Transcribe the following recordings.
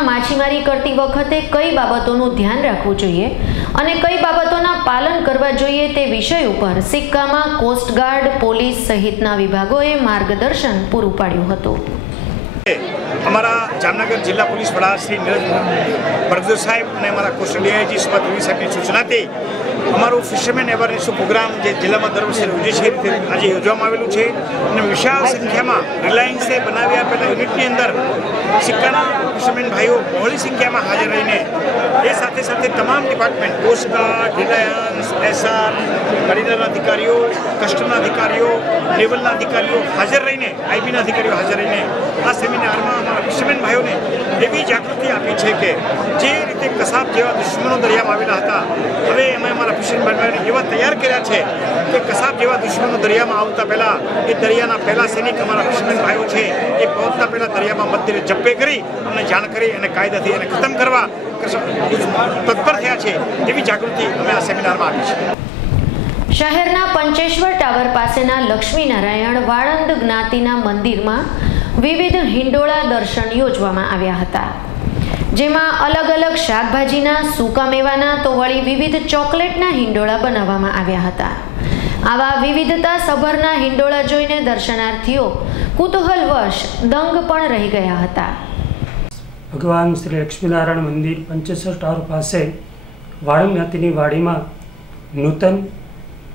માછીમારી કરતી વખતે કઈ બાબતોનું ધ્યાન રાખવું જોઈએ અને કઈ બાબતોના પાલન કરવા જોઈએ તે વિષય ઉપર સિક્કામાં કોસ્ટગાર્ડ, પોલીસ સહિતના વિભાગોએ માર્ગદર્શન પૂરું પાડ્યું હતું। हमारा जामनगर जिला पुलिस वड़ा श्री नीरज बरगजोर साहेब ने हमारा कोस्टल डीआईजी सुभाष द्विवेदी साहेब की सूचना थी अमरु फिशरमेन एवरनेस प्रोग्राम जो जिला में दर वर्षे योजे छे आज योजवामां आवेलुं छे अने विशाल संख्या में रिलायंसे बनावी आपेला यूनिटनी अंदर सिक्काना फिशरमेन भाईओ बहोળી संख्या में हाजर रहीने ए साथे साथे तमाम department coast guard, Reliance, Essar, mariner अधिकारीओ, कस्टमना अधिकारीओ, नेवलना अधिकारीओ हाजर रहीने आईबीना अधिकारीओ हाजर रहीने आ सेमिनारमां अमारा फिशरमेन भाईओने एवी जागृति आपी छे के जे रीते कसाब जेवा दुश्मनो दरियामां आवेला हता हवे अमे अमारा फिशरमेन भाईओने एवा तैयार कर्या छे के कसाब जेवा दुश्मनो दरियामां आवता पहेला ए दरियाना पहेला सैनिक अमारा फिशरमेन भाईओ छे ए पहोंचता पहेला दरियामां मध्यरे जप्पे करी अमने जाण करी अने कायदाथी एने खतम करवा तत्पर थया छे एवी जागृति अमे आ सेमिनारमां आपी छे। शहरना पंचेश्वर टावर पासेना लक्ष्मीनारायण वाळंद ज्ञातिना मंदिरमां विविध हिंडोळा दर्शन योजवामां आव्या हता, जेमां अलग अलग शाकभाजीना, सूका मेवाना तो वળી विविध चॉकलेटना हिंडोळा बनाववामां आव्या हता। आवा विविधता सभरना हिंडोळा जोईने दर्शनार्थीओ कुतूहलवश दंग पण रही गया हता। भगवान श्री लक्ष्मीनारायण मंदिर पंचेश्वर टावर पासे वाळंद ज्ञातिनी वाडीमां नूतन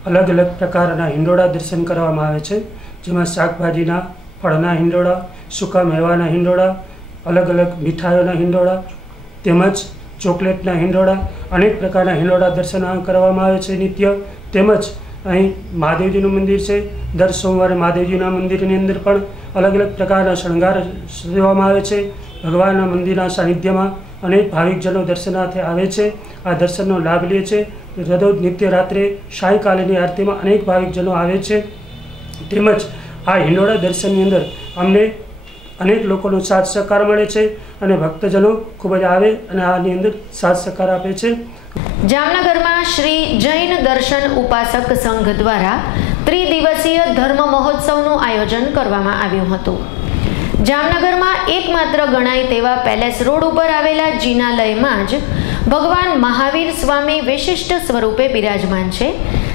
अलग अलग प्रकारना हिंडोळा दर्शन करवामां आवे छे, जेमां शाकभाजीना, फळना हिंडोळा, सूका मेवाना हिंडोळा, अलग अलग मीठाईओना हिंडोळा तेमज चॉकलेटना हिंडोळा अनेक प्रकारना हिंडोळा दर्शन करवामां आवे छे नित्य। तेमज અહીં મહાદેવજીનું મંદિર છે, દર સોમવારે મહાદેવજીના મંદિરની અંદર પણ અલગ અલગ પ્રકારના શણગાર સજવામાં આવે છે। ભગવાનના મંદિરના સાનિધ્યમાં અનેક ભાવિકજનો દર્શનાર્થે આવે છે, આ દર્શનનો લાભ લે છે। રોજ નિત્ય રાત્રે સાયંકાળની આરતીમાં અનેક ભાવિકજનો આવે છે। તેમજ આ હિંડોળા દર્શનની અંદર અમને अनेक लोगों साथ सहकार मळे छे अने भक्तजनों खूब ज आवे अने आनी अंदर साथ सहकार आपे छे। जामनगर में श्री जैन दर्शन उपासक संघ द्वारा त्रिदिवसीय धर्म महोत्सवનું आयोजन करवामां આવ્યું હતું। जामनगर में एकमात्र गणाय तेवा पेलेस रोड पर आवेला जिनालयमां ज भगवान महावीर स्वामी विशिष्ट स्वरूपे बिराजमान छे,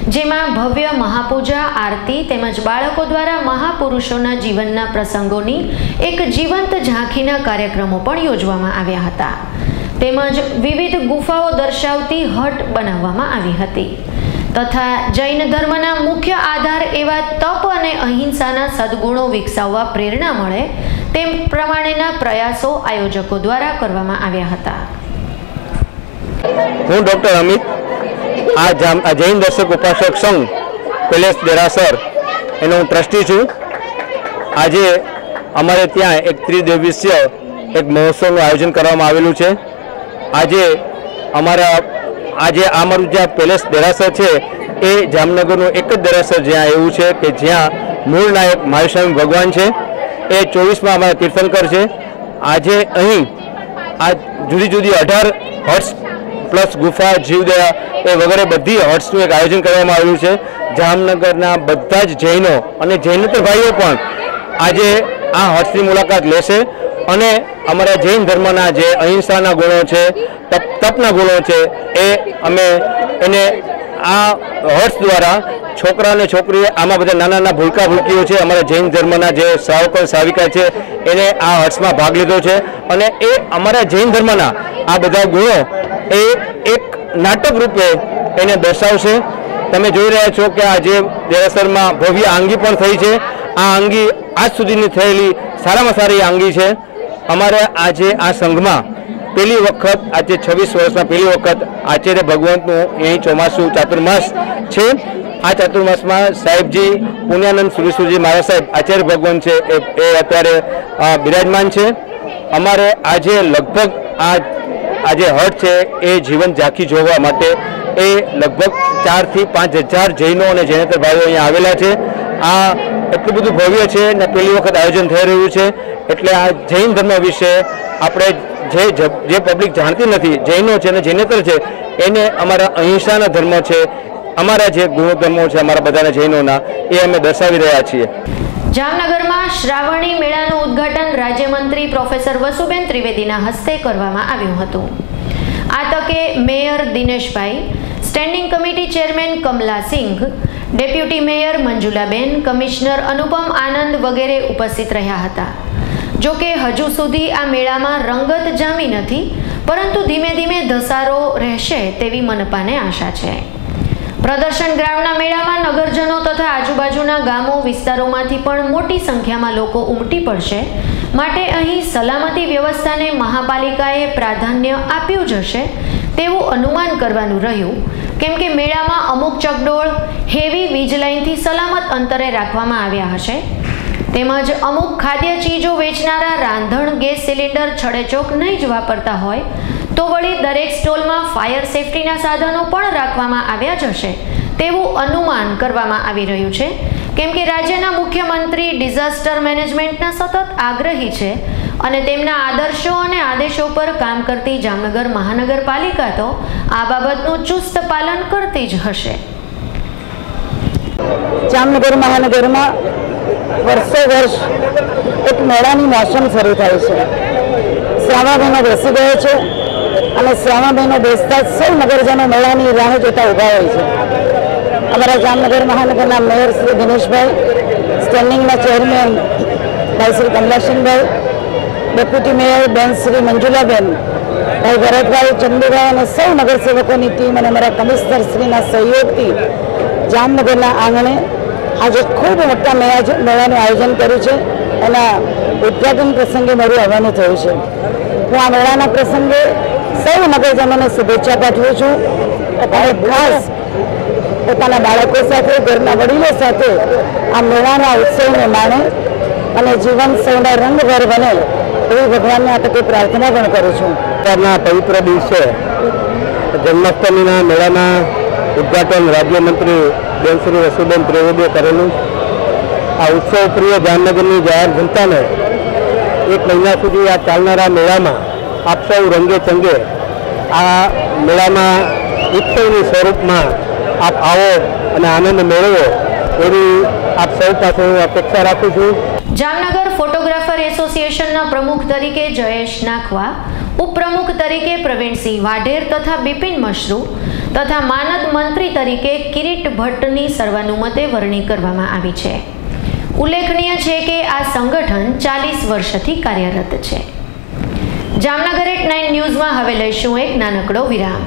जेमां भव्य महापूजा, आरती तेमज बाळको द्वारा महापुरुषोना जीवनना प्रसंगोनी एक जीवंत झांकीना कार्यक्रमों पण योजवामां आव्या हता। तेमज विविध गुफाओ दर्शावती हट बनाववामां आवी हती तथा जैन धर्मना मुख्य आधार एवा तप अने अहिंसाना सद्गुणो विकसाववा प्रेरणा मळे तेम प्रमाणेना प्रयासो आयोजको द्वारा करवामां आव्या हता। हूँ डॉक्टर अमित आ जैन दर्शक उपासक संघ पेलेस देरासर एनो ट्रस्टी छूँ। आज अमारे त्या एक त्रिदिवसीय एक महोत्सव आयोजन करवामां आवेलुं छे। आज अमारा आज आमारू ज्यां पेलेस देरासर है ए जामनगरનું एक ज देरासर ज्यां एवुं छे के ज्यां मूळ नायक महावीर भगवान है ए 24मां अमारा तीर्थंकर है। आज अहीं आ जुदी जुदी 18 हट्स प्लस गुफा, जीवदया ए वगैरह बधी हट्सનું एक आयोजन करवामां आवेલું છે। जामनगरना बधा ज जैनो अने जैनेतर भाईओ पण आजे आ हट्सनी मुलाकात लेशे अने अमरा जैन धर्मना जे अहिंसाना गुणो छे, तपना गुणो छे ए अमे एने आ हट्स द्वारा छोकरा ने छोकरी आमा बधा नाना नाना भूलका भूलकीओ छे अमरा जैन धर्मना जे सावको साविका छे एने आ हट्समां भाग लीधो छे अने ए अमरा जैन धर्मना आ बधा गुणो ए एक नाटक रूपे एने दर्शावशे। तमे जोई रह्या छो के आज देरासरमां भव्य आंगी पण थई छे। आ आंगी आज सुधीनी थयेली सारामां सारी आंगी छे। अमारे आज आ संघमां पहली वखत आज 26 वर्षमां पहली वखत आचार्य भगवंतनु अहीं ચોમાસું चातुर्मास छे। आ चातुर्मासमां साहेबजी पुण्यानंद सुरेश्वरजी महाराज साहेब आचार्य भगवान छे ए अत्यारे बिराजमान छे। अमारे आज लगभग आज हट है ए जीवन झांकी जोवा माटे ए लगभग 4 થી 5 હજાર जैनो और जैनेतर भाईओ अहीं आवेला छे। आ एटલું બધું भव्य है ने पहली वखत आयोजन थई रह्युं छे एटले आ जैन धर्म विषे आपणे जे पब्लिक जानती नहीं, जैनो है जैनेतर है एने अमारा अहिंसाना धर्म है, अमारा जे गुणधर्मो है अमारा बधाना जैनोना ए अमे दर्शावी रह्या छीए। જામનગરમાં શ્રાવણી મેળાનું ઉદ્ઘાટન રાજ્યમંત્રી પ્રોફેસર વસુબેન ત્રિવેદીના હસ્તે કરવામાં આવ્યું હતું. આ તકે mayor Dineshbhai, standing committee chairman Kamlasinh, deputy mayor Manjulaben, commissioner Anupam Anand વગેરે ઉપસ્થિત રહ્યા હતા. જોકે હજુ સુધી આ મેળામાં રંગત જામી નથી, પરંતુ ધીમે ધીમે ધસારો રહેશે તેવી મનપાને આશા છે. પ્રદર્શન ગ્રાઉન્ડના મેળામાં નગરજનો તથા આજુબાજુના ગામો વિસ્તારોમાંથી પણ મોટી સંખ્યામાં લોકો ઉમટી પડશે, માટે અહીં સલામતી વ્યવસ્થાને મહાપાલિકાએ પ્રાધાન્ય આપ્યું જ હશે તેવું અનુમાન કરવાનું રહ્યું, કેમ કે મેળામાં અમુક ચકડોળ હેવી વીજ લાઇનથી સલામત અંતરે રાખવામાં આવ્યા હશે. તેમજ અમુક ખાદ્ય ચીજો વેચનારા રાંધણ ગેસ સિલિન્ડર છડેચોક નહીં જ વાપરતા હોય તો વળી દરેક સ્ટોલમાં ફાયર સેફટીના સાધનો પણ રાખવામાં આવ્યા જ હશે તેવું અનુમાન કરવામાં આવી રહ્યું છે, કેમ કે રાજ્યના મુખ્યમંત્રી ડિઝાસ્ટર મેનેજમેન્ટના સતત આગ્રહી છે અને તેમના આદર્શો અને આદેશો પર કામ કરતી જામનગર મહાનગરપાલિકા તો આ બાબતનું ચુસ્ત પાલન કરતી જ હશે. જામનગર મહાનગરમાં વર્ષે વર્ષ એક મેળાની મોસમ શરૂ થાય છે. શ્રાવણ મહિનો બેસી ગયો છે અને શ્રાવણ મહિનો બેસતા જ સૌ નગરજનો મેળાની રાહ જોતા ઊભા હોય છે. અમારા જામનગર મહાનગરના મેયર શ્રી દિનેશભાઈ, સ્ટેન્ડિંગના ચેરમેન ભાઈ શ્રી કમલાસિંહભાઈ, ડેપ્યુટી મેયર બેન શ્રી મંજુલાબેન, ભાઈ ભરતભાઈ, ચંદુભાઈ અને સૌ નગરસેવકોની ટીમ અને અમારા કમિશનર શ્રીના સહયોગથી જામનગરના આંગણે આજે ખૂબ મોટા મેળાનું આયોજન કર્યું છે. એના ઉદ્ઘાટન પ્રસંગે મારું આવવાનું થયું છે. હું આ મેળાના પ્રસંગે સૌ નગરજનોને શુભેચ્છા પાઠવું છું અને ખાસ પોતાના બાળકો સાથે, ઘરના વડીલો સાથે આ મેળાના ઉત્સવને માણે અને જીવન સૌના રંગભર બને એવી ભગવાનને આ તકે પ્રાર્થના પણ કરું છું. પવિત્ર દિવસે જન્માષ્ટમીના મેળાના ઉદ્ઘાટન રાજ્યમંત્રી બેન શ્રી વસુબેન ત્રિવેદીએ કરેલું. આ ઉત્સવ પ્રિય જામનગરની જાહેર જનતાને એક મહિના સુધી આ ચાલનારા મેળામાં આપ સૌ રંગે ચંગે આ મેળામાં ઉત્સવની સ્વરૂપમાં આપ આવો અને આનંદ મેળવો એવી આપ સૌ પાસે હું અપેક્ષા રાખું છું. જામનગર ફોટોગ્રાફર એસોસિએશનના પ્રમુખ તરીકે જયેશ નાખવા, ઉપપ્રમુખ તરીકે પ્રવીણસિંહ વાઢેર તથા બિપિન મશરૂ તથા માનદ મંત્રી તરીકે કિરીટ ભટ્ટની સર્વાનુમતે વરણી કરવામાં આવી છે. ઉલ્લેખનીય છે કે આ સંગઠન 40 વર્ષથી કાર્યરત છે. જામનગર@9 ન્યૂઝમાં હવે લઈશું એક નાનકડો વિરામ.